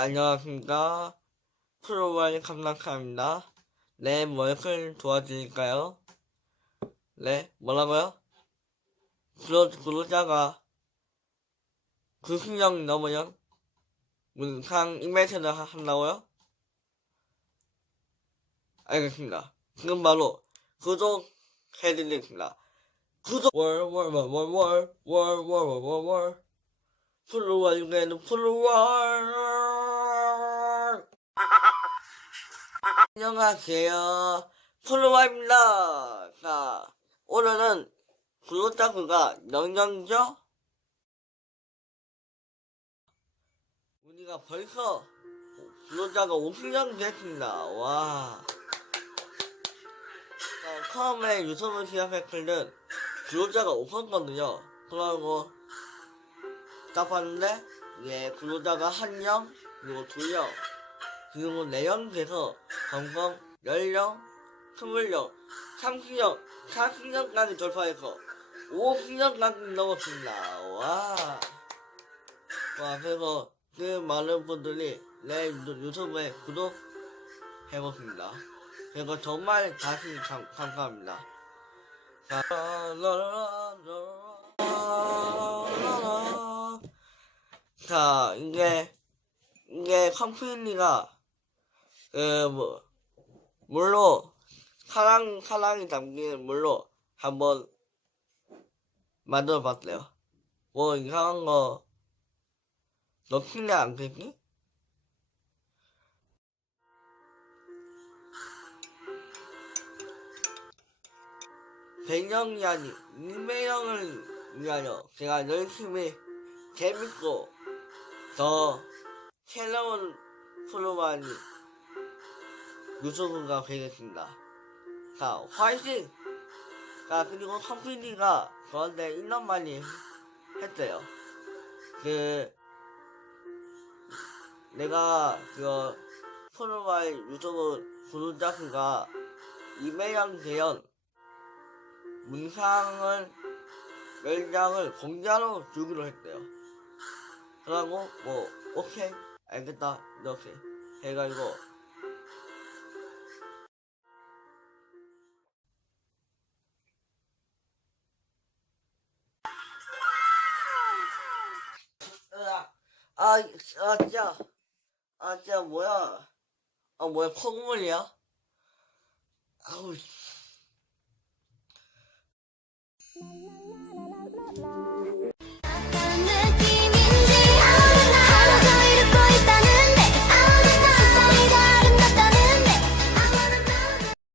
안녕하십니까. 프로와이 감락합니다. 네, 무엇을 도와드릴까요? 네, 뭐라고요? 구독, 구독자가 90명 넘으면 문상 이벤트를 하- 한다고요? 알겠습니다. 지금 바로 구독해드리겠습니다. 구독, 월, 월, 월, 월, 월, 월, 월, 월, 월, 월. 프로와 유괴는 프로와 안녕하세요. 프로와입니다. 자 오늘은 구독자 수가 영영죠? 우리가 벌써 구독자가 50명 됐습니다. 와. 자, 처음에 유튜브 시작할 때는 구독자가 없었거든요. 그러고 딱 봤는데 예 구독자가 한 명 그리고 두 명 그리고 내연에서 건강 10령, 20령, 30령, 40령까지 돌파해서 50년까지 넘었습니다. 와. 와, 그래서 그 많은 분들이 내 유튜브에 구독해봤습니다. 그리고 정말 다시 감, 감사합니다. 자, 자 이게, 이게 컴플리가 그, 뭐, 물로, 사랑, 사랑이 담긴 물로 한번 만들어 봤어요. 뭐, 이상한 거, 넣기는 안 되지? 배경이 아니, 이배경을 위하여 제가 열심히 재밌고 더 새로운 프로만이 유튜브가 되겠습니다. 자, 화이팅! 자, 그리고 컴퓨니가 저한테 인원 많이 했어요. 그, 내가 그 프로마의 유튜브 구독자 수가 200명 되면 문상을 10장을 공짜로 주기로 했대요. 그러고 뭐 오케이 알겠다 이렇게 해가지고 아, 아 진짜. 아 진짜 뭐야. 아 뭐야. 콧물이야? 아우 씨.